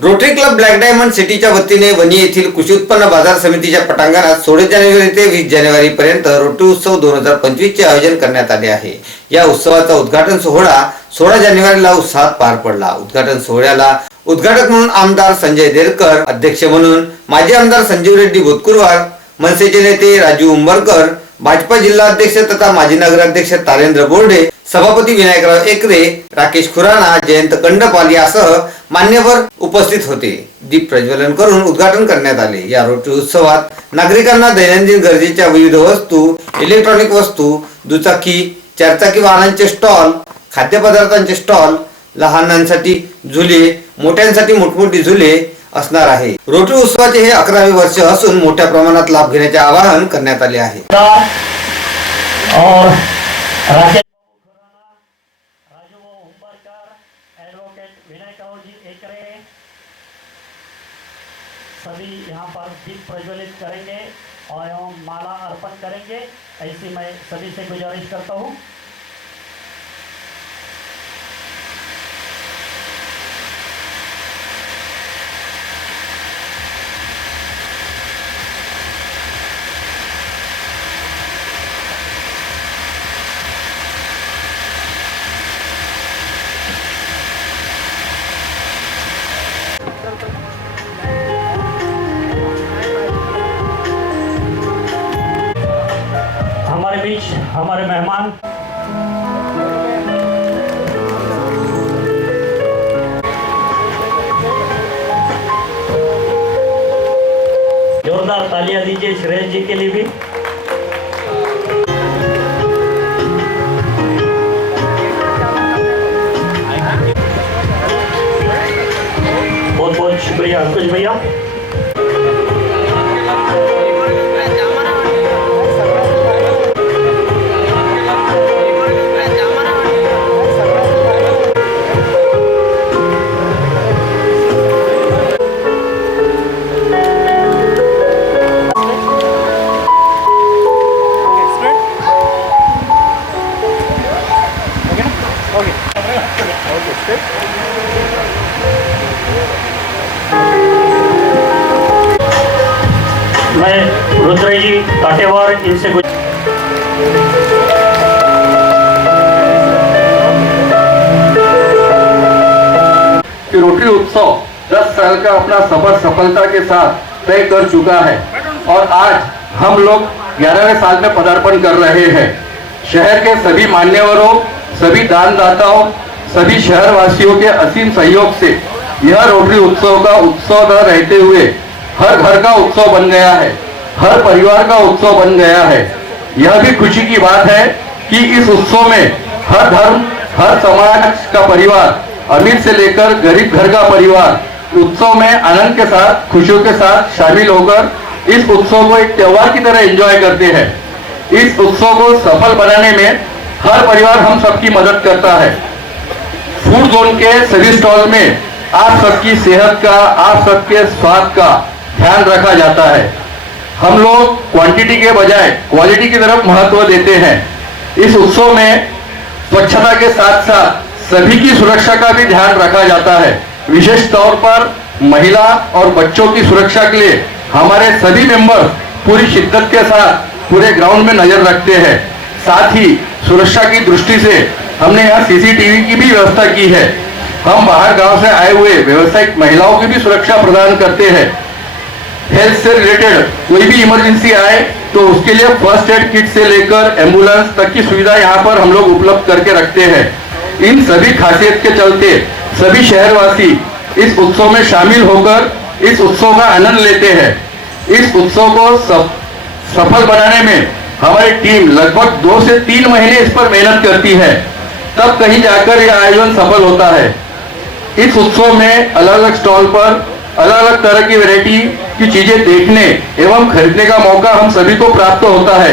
Rotary club black diamond सिटीच्या वतीने वणी येथील कृषी उत्पन्न बाजार समितीच्या पटांगणात सोळा जानेवारी ते वीस जानेवारी पर्यंत रोटरी उत्सव दोन हजार पंचवीस चे आयोजन करण्यात आले आहे. या उत्सवाचा उद्घाटन सोहळा सोळा जानेवारीला उत्साहात पार पडला. उद्घाटन सोहळ्याला उद्घाटक म्हणून आमदार संजय देरकर अध्यक्ष म्हणून माजी आमदार संजीव रेड्डी भोतकुरवार मनसेचे नेते राजू उंबरकर भाजपा जिल्हा अध्यक्ष तथा माजी नगराध्यक्ष तारेंद्र बोर्डे सभापती विनायकराव एकरे राकेश खुराना जयंत कंडपाल यासह मान्यवर उपस्थित होते. दीप प्रज्वलन करून उद्घाटन करण्यात आले. या रोटरी उत्सवात नागरिकांना दैनंदिन गरजेच्या विविध वस्तू इलेक्ट्रॉनिक वस्तू दुचाकी चारचाकी वाहनांचे स्टॉल खाद्यपदार्थांचे स्टॉल लहानांसाठी झुले मोठ्यांसाठी मोठमोठी झुले असणार आहे. रोटरी उत्सवाचे हे अकरावे वर्ष असून मोठ्या प्रमाणात लाभ घेण्याचे आवाहन करण्यात आले आहे. सभी यहाँ पर दीप प्रज्वलित करेंगे और एवं माला अर्पण करेंगे। ऐसी मैं सभी से गुजारिश करता हूँ। बीच हमारे मेहमान। जोरदार तालियां दीजिए श्रेयस जी के लिए भी। बहुत बहुत शुक्रिया अंकुश भैया। रोटरी उत्सव 10 साल का अपना सफ़र सफलता के साथ तय कर चुका है। और आज हम लोग ग्यारहवें साल में पदार्पण कर रहे हैं। शहर के सभी मान्यवरों, सभी दानदाताओं, सभी शहरवासियों के असीम सहयोग से यह रोटरी उत्सव का उत्सव न रहते हुए हर घर का उत्सव बन गया है, हर परिवार का उत्सव बन गया है। यह भी खुशी की बात है कि इस उत्सव में हर धर्म, हर समाज का परिवार अमीर से लेकर गरीब घर का परिवार, उत्सव में आनंद के साथ, खुशियों के साथ शामिल होकर इस उत्सव को एक त्योहार की तरह एंजॉय करते हैं। इस उत्सव को सफल बनाने में हर परिवार हम सबकी मदद करता है। फ़ूड जोन के सभी स्टॉल में आप सबकी सेहत का, आप सबके स्वास्थ्य का ध्यान रखा जाता है। हम लोग क्वांटिटी के बजाय क्वालिटी की तरफ़ महत्व देते हैं। इस उत्सव में स्वच्छता के साथ साथ सभी की सुरक्षा का भी ध्यान रखा जाता है। विशेष तौर पर महिला और बच्चों की सुरक्षा के लिए हमारे सभी मेंबर पूरी शिद्दत के साथ पूरे ग्राउंड में नज़र रखते हैं। साथ ही सुरक्षा की दृष्टि से हमने यहाँ सीसीटीवी की भी व्यवस्था की है। हम बाहर गाँव से आए हुए व्यवसायिक महिलाओं की भी सुरक्षा प्रदान करते हैं। हेल्थ से रिलेटेड कोई भी इमरजेंसी आए तो उसके लिए फ़र्स्ट एड किट से लेकर एंबुलेंस तक की सुविधा यहाँ पर हम लोग उपलब्ध करके रखते हैं। इन सभी खासियत के चलते सभी शहरवासी इस उत्सव में शामिल होकर इस उत्सव का आनंद लेते हैं। इस उत्सव को सफ, सफल बनाने में हमारी टीम लगभग दो से तीन महीने इस पर मेहनत करती है। तब कहीं जाकर यह आयोजन सफल होता है। इस उत्सव में अलग अलग स्टॉल पर अलग अलग तरह की वैरायटी की चीज़ें देखने एवं खरीदने का मौका हम सभी को प्राप्त होता है।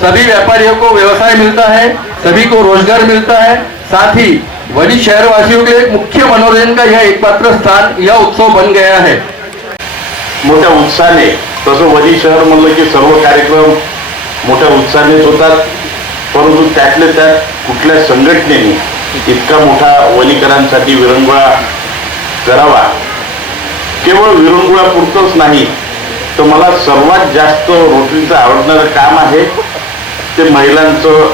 सभी व्यापारियों को व्यवसाय मिलता है सभी को रोजगार मिलता है। साथ ही वनी शहरवासियों के लिए मुख्य मनोरंजन का यह एकमात्र स्थान यह उत्सव बन गया है। मोठ्या उत्साहाने तसं वणी शहर म्हणलं की सर्व कार्यक्रम मोठ्या उत्साहानेच होतात परंतु त्यातल्या त्यात कुठल्या संघटनेने इतका मोठा वनीकरांसाठी विरंगुळा करावा? केवळ विरंगुळापुरतंच नाही तर मला सर्वात जास्त रोटरीचं आवडणारं काम आहे ते महिलांचं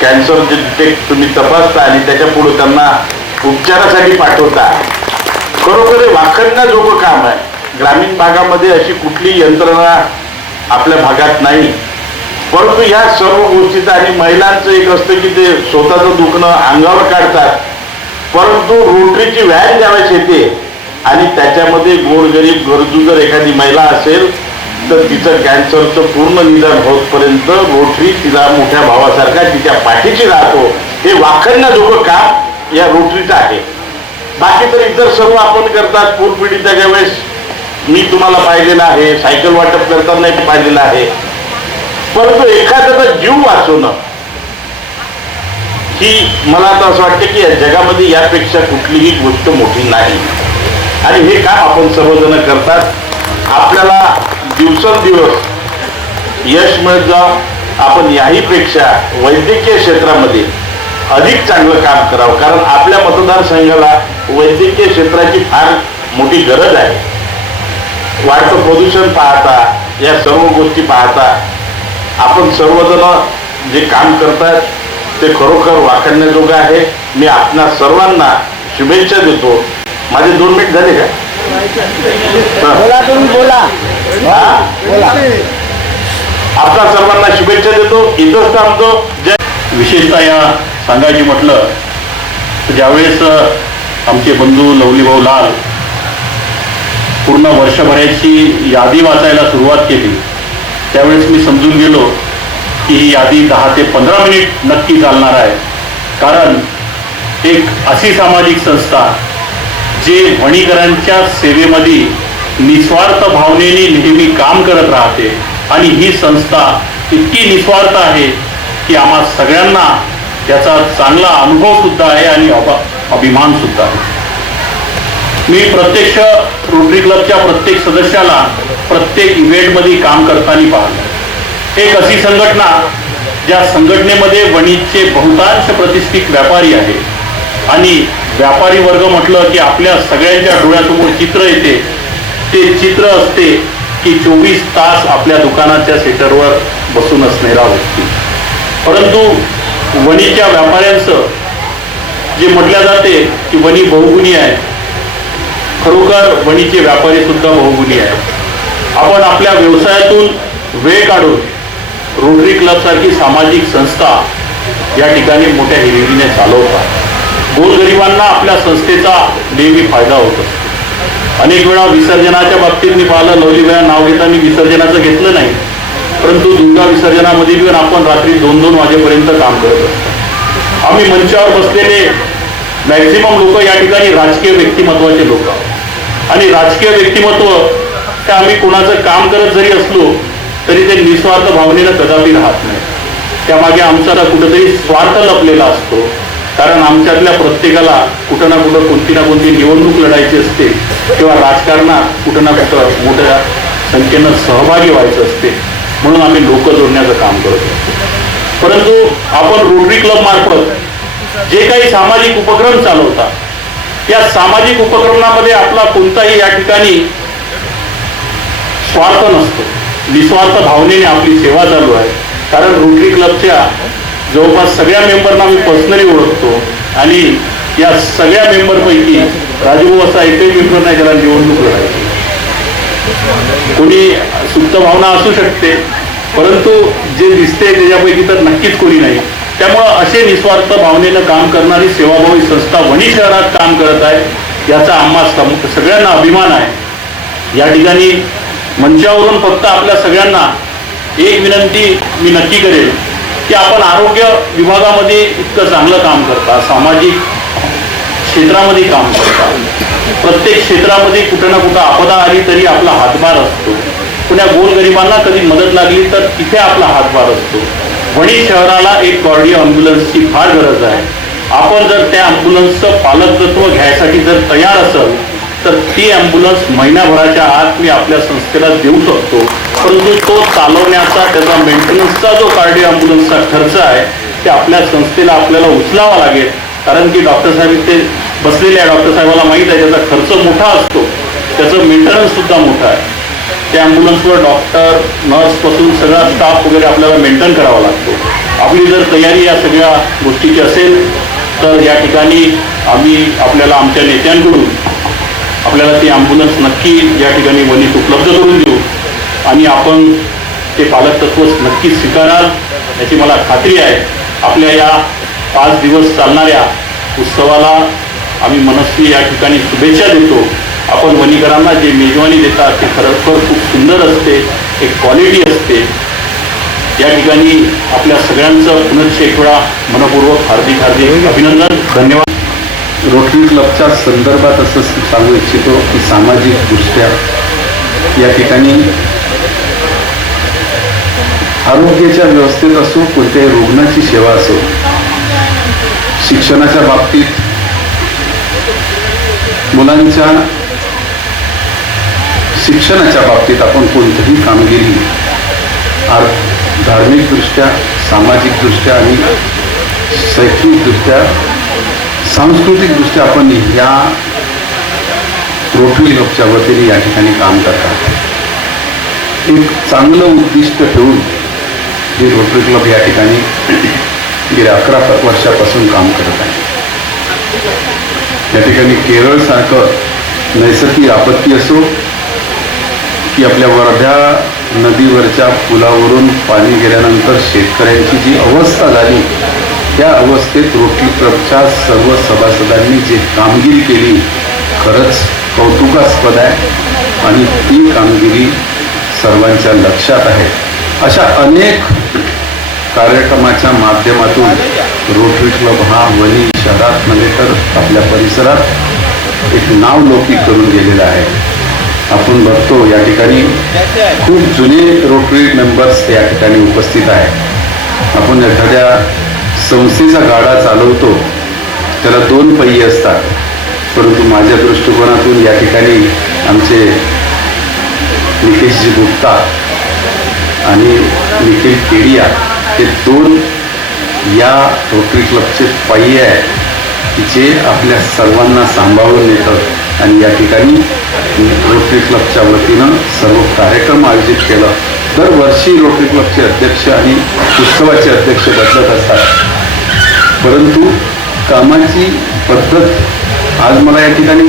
कॅन्सर जे ते तुम्ही तपासता आणि त्याच्या पुढे त्यांना उपचारासाठी पाठवता. खरोखर हे वाखणण्याजोगं काम आहे. ग्रामीण भागामध्ये अशी कुठली यंत्रणा आपल्या भागात नाही. परंतु ह्या सर्व गोष्टीचं आणि महिलांचं एक असतं की ते स्वतःचं दुखणं अंगावर काढतात. परंतु रोटरीची व्हॅन ज्यावेळेस येते आणि त्याच्यामध्ये गोरगरीब गरजू जर एखादी महिला असेल तर तिचं कॅन्सरचं पूर्ण निदान होतपर्यंत रोटरी तिला मोठ्या भावासारखा तिच्या पाठीशी राहतो. हे वाखणण्याजोगं का? या रोटरीचं आहे. बाकी तर इतर सर्व आपण करतात. पूरपिढीच्या वेळेस मी तुम्हाला पाहिलेलं आहे सायकल वाटप करताना पाहिलेलं आहे. परंतु एखाद्याचा जीव वाचवणं ही मला आता असं वाटतं की या जगामध्ये यापेक्षा कुठलीही गोष्ट मोठी नाही. आणि हे काम आपण सर्वजण करतात. आपल्याला दिवसेंदिवस यश मिळत. जा आपण याहीपेक्षा वैद्यकीय क्षेत्रामध्ये अधिक चांगलं काम करावं. कारण आपल्या मतदारसंघाला वैद्यकीय क्षेत्राची फार मोठी गरज आहे. वाढतं प्रदूषण पाहता या सर्व गोष्टी पाहता आपण सर्वजण जे काम करतात ते खरोखर वाकण्याजोगं आहे. मी आपणा सर्वांना शुभेच्छा देतो. माझे दोन मिनिट झाले का? बोला तुम्ही बोला. आपल्या सर्वांना शुभेच्छा देतो. इथंच थांबतो. जय विशेषतः या सांगायची म्हटलं तर ज्यावेळेस आमचे बंधू लवलीभाऊ लाल पूर्ण वर्षभराची यादी वाचायला सुरुवात केली त्यावेळेस मी समजून गेलो की ही यादी दहा ते पंधरा मिनिट नक्की चालणार आहे. कारण एक अशी सामाजिक संस्था जे वणीकरांच्या सेवेमध्ये निस्वार्थ भावनेने नेहमी काम करत राहते. आणि ही संस्था इतकी निस्वार्थ आहे की आम्हा सगळ्यांना त्याचा चांगला अनुभव सुद्धा आहे आणि अभिमान सुद्धा आहे. मी प्रत्यक्ष रोटरी क्लबच्या प्रत्येक सदस्याला प्रत्येक इव्हेंटमध्ये काम करताना पाहिलं एक अशी संघटना ज्या संघटनेमध्ये वणीचे बहुतांश प्रतिष्ठित व्यापारी आहे आणि व्यापारी वर्ग म्हटलं की आपल्या सगळ्यांच्या डोळ्यासमोर चित्र येते. ते चित्र असते की चोवीस तास आपल्या दुकानाच्या सेटरवर बसून असणारा व्यक्ती. परंतु वणीच्या व्यापाऱ्यांचं जे म्हटलं जाते की वणी बहुगुणी आहे खरोखर वणीचे व्यापारी सुद्धा बहुगुणी आहेत. आपण आपल्या व्यवसायातून वेळ काढून रोटरी क्लबसारखी सामाजिक संस्था या ठिकाणी मोठ्या हिरिरीने चालवतात. गोरगरिबांना आपल्या संस्थेचा नेहमी फायदा होतो. अनेक वेळा विसर्जनाच्या बाबतीत मी पाहिलं नवली वेळा नाव घेता मी विसर्जनाचं घेतलं नाही. परंतु दुर्गा विसर्जनामध्ये पण आपण रात्री दोन दोन वाजेपर्यंत काम करत असतो. आम्ही मंचावर बसलेले मॅक्झिमम लोक या ठिकाणी राजकीय व्यक्तिमत्वाचे लोक आणि राजकीय व्यक्तिमत्व ते आम्ही कोणाचं काम करत जरी असलो तरी ते निस्वार्थ भावनेनं कदापि राहत नाही. त्यामागे आमचा कुठंतरी स्वार्थ लपलेला असतो. कारण आमच्यातल्या प्रत्येकाला कुठं ना कुठं कोणती ना कोणती निवडणूक लढायची असते किंवा राजकारणात कुठं ना कुठं मोठ्या संख्येनं सहभागी व्हायचं असते. म्हणून आम्ही लोक जोडण्याचं काम करत असतो. परंतु आपण रोटरी क्लब मार्फत जे काही सामाजिक उपक्रम चालवता या सामाजिक उपक्रमामध्ये आपला कोणताही या ठिकाणी स्वार्थ नसतो. निस्वार्थ भावनेने आपली सेवा चालू आहे. कारण रोटरी क्लबच्या जवळपास सगळ्या मेंबरना मी पर्सनली ओळखतो. आणि या सगळ्या मेंबरपैकी राजू असा एकही मेंबर नाही त्याला निवडणूक लढायची. कोणी सुप्त भावना असू शकते परंतु जे दिसते त्याच्यापैकी तर नक्कीच कोणी नाही. त्यामुळं असे निस्वार्थ भावनेनं काम करणारी सेवाभावी संस्था वणी शहरात काम करत आहे याचा आम्हा सगळ्यांना अभिमान आहे. या ठिकाणी मंचावरून फक्त आपल्या सगळ्यांना एक विनंती मी नक्की करेल की आपण आरोग्य विभागामध्ये इतकं चांगलं काम करता सामाजिक क्षेत्रामध्ये काम करता. प्रत्येक क्षेत्रामध्ये कुठं ना कुठं आपदा आली तरी आपला हातभार असतो. कुण्या गोरगरिबांना कधी मदत लागली तर तिथे आपला हातभार असतो. वणी शहराला एक कॉर्डिओ अँब्युलन्सची फार गरज आहे. आपण जर त्या अँब्युलन्सचं पालकत्व घ्यायसाठी जर तयार असेल तर ती अँब्युलन्स महिन्याभराच्या आत मी आपल्या संस्थेला देऊ शकतो. परंतु तो चालवण्याचा त्याचा मेंटेनन्सचा जो कार्डिओ ॲम्ब्युलन्सचा खर्च आहे ते आपल्या संस्थेला आपल्याला उचलावा लागेल. कारण की डॉक्टर साहेब ते बसलेले आहे. डॉक्टर साहेबाला माहीत आहे त्याचा खर्च मोठा असतो. त्याचं मेंटेनन्ससुद्धा मोठा आहे. त्या ॲम्ब्युलन्सवर डॉक्टर नर्सपासून सगळा स्टाफ वगैरे आपल्याला मेंटेन करावा लागतो. आपली जर तयारी या सगळ्या गोष्टीची असेल तर या ठिकाणी आम्ही आपल्याला आमच्या नेत्यांकडून आपल्याला ती ॲम्ब्युलन्स नक्की या ठिकाणी वनीत उपलब्ध करून देऊ. आणि आपण ते पालकतत्व नक्की स्वीकाराल याची मला खात्री आहे. आपल्या या पाच दिवस चालणाऱ्या उत्सवाला आम्ही मनस्वी या ठिकाणी शुभेच्छा देतो. आपण वनिकरांना जे मेजवानी देतात ते खरोखर खूप सुंदर असते एक क्वालिटी असते. या ठिकाणी आपल्या सगळ्यांचं पुनश्च एक वेळा मनपूर्वक हार्दिक हार्दिक अभिनंदन. धन्यवाद. रोटरी क्लबच्या संदर्भात असं सांगू इच्छितो की सामाजिक दृष्ट्या या ठिकाणी आरोग्याच्या व्यवस्थेत असो कोणत्याही रुग्णाची सेवा असो शिक्षणाच्या बाबतीत मुलांच्या शिक्षणाच्या बाबतीत आपण कोणतीही कामगिरी आर धार्मिकदृष्ट्या सामाजिकदृष्ट्या आणि शैक्षणिकदृष्ट्या सांस्कृतिकदृष्ट्या आपण या रोटरी क्लबच्या वतीने या ठिकाणी काम करतात. एक चांगलं उद्दिष्ट ठेवून श्री रोटरी क्लब या ठिकाणी गेल्या अकरा वर्षापासून काम करत आहे. या ठिकाणी केरळसारखं नैसर्गिक आपत्ती असो की आपल्या वर्ध्या नदीवरच्या पुलावरून पाणी गेल्यानंतर शेतकऱ्यांची जी अवस्था झाली त्या अवस्थेत रोटरी क्लबच्या सर्व सभासदांनी जे कामगिरी केली खरंच कौतुकास्पद आहे आणि ती कामगिरी सर्वांच्या लक्षात आहे. अशा अनेक कार्यक्रमाच्या माध्यमातून रोटरी क्लब हा वणी शहरात म्हणजे तर आपल्या परिसरात एक नाव लौकिक करून गेलेला आहे. आपण बघतो या ठिकाणी खूप जुने रोटरी मेंबर्स या ठिकाणी उपस्थित आहे आपण एखाद्या संस्थेचा गाडा चालवतो त्याला दोन पहिये असतात. परंतु माझ्या दृष्टिकोनातून या ठिकाणी आमचे निकेशजी गुप्ता आणि निखिल केडिया हे दोन या रोटरी क्लबचे पहिये आहे. जे आपल्या सर्वांना सांभाळून येतं. आणि या ठिकाणी रोटरी क्लबच्या वतीनं सर्व कार्यक्रम आयोजित केलं. दरवर्षी रोटरी क्लबचे अध्यक्ष आणि उत्सवाचे अध्यक्ष बदलत असतात. परंतु कामाची पद्धत आज मला या ठिकाणी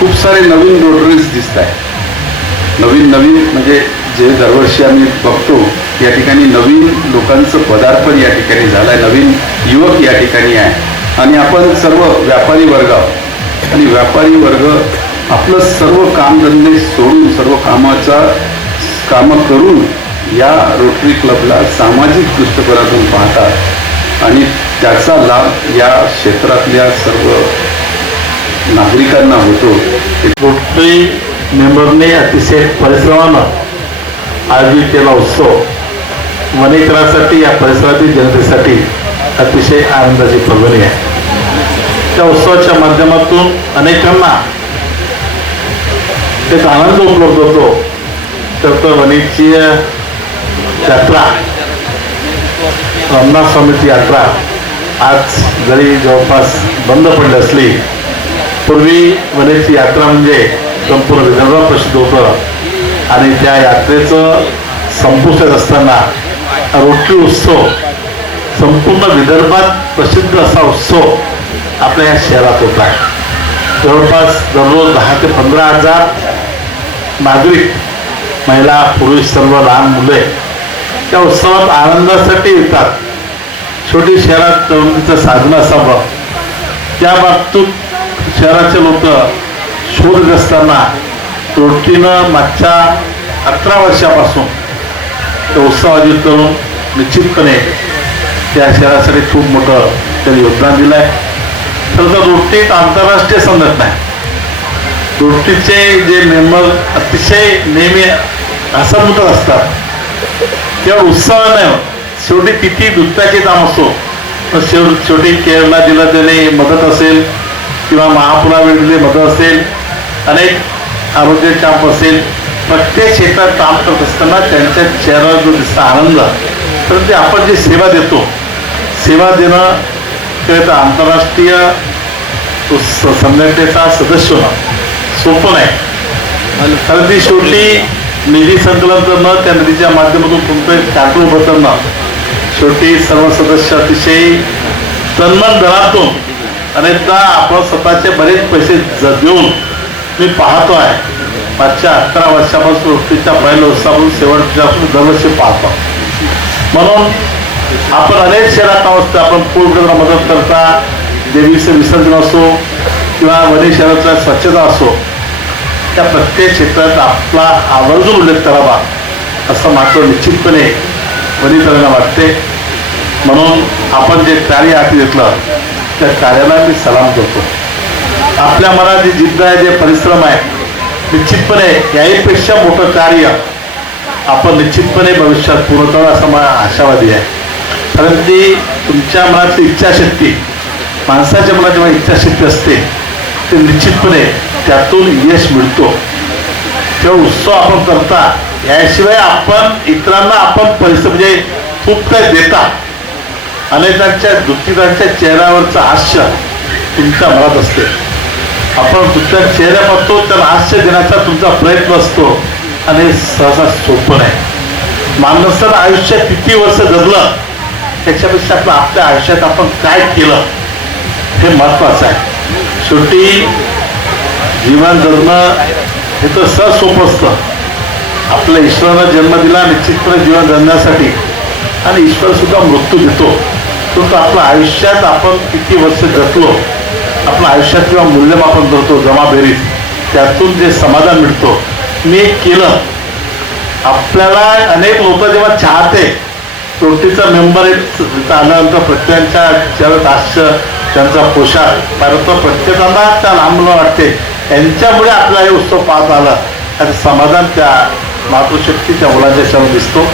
खूप सारे नवीन रोटरीज दिसत आहेत नवीन नवीन म्हणजे जे दरवर्षी आम्ही बघतो या ठिकाणी नवीन लोकांचं पदार्पण या ठिकाणी झालं आहे नवीन युवक या ठिकाणी आहे. आणि आपण सर्व व्यापारी वर्ग आणि व्यापारी वर्ग आपलं सर्व कामधंदे सोडून सर्व कामाचा कामं करून या रोटरी क्लबला सामाजिक दृष्टिकोनातून पाहतात. आणि त्याचा लाभ या क्षेत्रातल्या सर्व नागरिकांना होतो. रोटरी मेंबरने अतिशय परिश्रमानं आयोजित केला उत्सव वनेकरासाठी या परिसरातील जनतेसाठी अतिशय आनंदाची पर्वणी आहे. त्या उत्सवाच्या माध्यमातून अनेकांना एक आनंद उपलब्ध होतो. तर तो वनेची यात्रा रामनाथ स्वामीची यात्रा आज जरी जवळपास बंद पडली असली पूर्वी वनेची यात्रा म्हणजे संपूर्ण विदर्भात प्रसिद्ध होतं. आणि त्या यात्रेचं संपुष्टात असताना रोटरी उत्सव संपूर्ण विदर्भात प्रसिद्ध असा उत्सव आपल्या या शहरात होता आहे. जवळपास दररोज दहा ते पंधरा हजार नागरिक महिला पुरुष सर्व लहान मुले त्या उत्सवात आनंदासाठी येतात. छोटी शहरात तरुणीचं साधन असावं. त्या बाबतीत शहराचे लोक शोधत असताना रोटीनं मागच्या अठरा वर्षापासून तो उत्साह आयोजित करून निश्चितपणे त्या शहरासाठी खूप मोठं त्याने योगदान दिलं आहे खरं तर रोटी एक आंतरराष्ट्रीय संघटना आहे. रोटीचे जे मेंबर अतिशय नेहमी हसतमुखत असतात. तेव्हा उत्साह नाही शेवटी किती दुसऱ्याचे काम असो पण शेव शेवटी केरला दिलं त्याने मदत असेल किंवा महापुरावेळी मदत असेल अनेक आरोग्य कॅम्प असेल प्रत्येक क्षेत्रात काम करत असताना त्यांच्या चेहऱ्यावर जो दिसता आनंद तर ते आपण जी सेवा देतो सेवा देणं त्याचा आंतरराष्ट्रीय तो स- संघटनेचा सदस्य होणं सोपं नाही. खरं ती शेवटी निधी संकलन करणं त्या निधीच्या माध्यमातून तुमचं एक कॅन्ट्रोल बदलणं शेवटी सर्व सदस्य अतिशय तन्मन धनातून अनेकदा आपण स्वतःचे बरेच पैसे ज- देऊन मी पाहतो आहे मागच्या अकरा वर्षापासून वृत्तीच्या पहिल्या वर्षापासून शेवटच्यापासून दरवर्षी पाहतो. म्हणून आपण अनेक शहरात आहोत आपण पूर्ण मदत करता देवीचं विसर्जन असो किंवा वनी शहरातल्या स्वच्छता असो त्या प्रत्येक क्षेत्रात आपला आवर्जून उल्लेख करावा असं मात्र निश्चितपणे वनितांना वाटते. म्हणून आपण जे कार्य हाती घेतलं त्या कार्याला मी सलाम करतो. आपल्या मनात जी जिद्द आहे जे परिश्रम आहे निश्चितपणे याहीपेक्षा मोठं कार्य आपण निश्चितपणे भविष्यात पूर्ण करू असं मला आशावादी आहे. कारण ती तुमच्या मनातली इच्छाशक्ती माणसाच्या मनात जेव्हा इच्छाशक्ती असते ते निश्चितपणे त्यातून यश मिळतो. तेव्हा उत्सव आपण करता याशिवाय आपण इतरांना आपण परिस्थिती म्हणजे खूप काही देता अनेकांच्या दुःखितांच्या चेहऱ्यावरचं हास्य तुमच्या मनात असते. आपण तुमच्या चेहऱ्यापासून तर हास्य देण्याचा तुमचा प्रयत्न असतो. आणि हे सहसा सोपं नाही. तर आयुष्य किती वर्ष जगलं त्याच्यापेक्षा आपलं आपल्या आयुष्यात आपण काय केलं हे महत्वाचं आहे. शेवटी जीवन जगणं हे तर सहज सोपं असतं. आपल्या ईश्वरानं जन्म दिला निश्चितपणे जीवन जगण्यासाठी. आणि ईश्वर सुद्धा मृत्यू देतो. तो आपल्या आयुष्यात आपण किती वर्ष जगलो आपल्या आयुष्यात किंवा मूल्यमापन करतो जमाबेरीज त्यातून जे समाधान मिळतो मी केलं. आपल्याला अनेक लोक जेव्हा चाहते रोटीचा मेंबर एक आल्यानंतर प्रत्येकाच्या चेहऱ्यात हास्य त्यांचा पोशाख परंतु प्रत्येकाला त्या लहान मुलं वाटते. यांच्यामुळे आपला हे उत्सव पाहत आला आणि समाधान त्या मातृशक्ती त्या मुलांच्या चेहऱ्यावर दिसतो.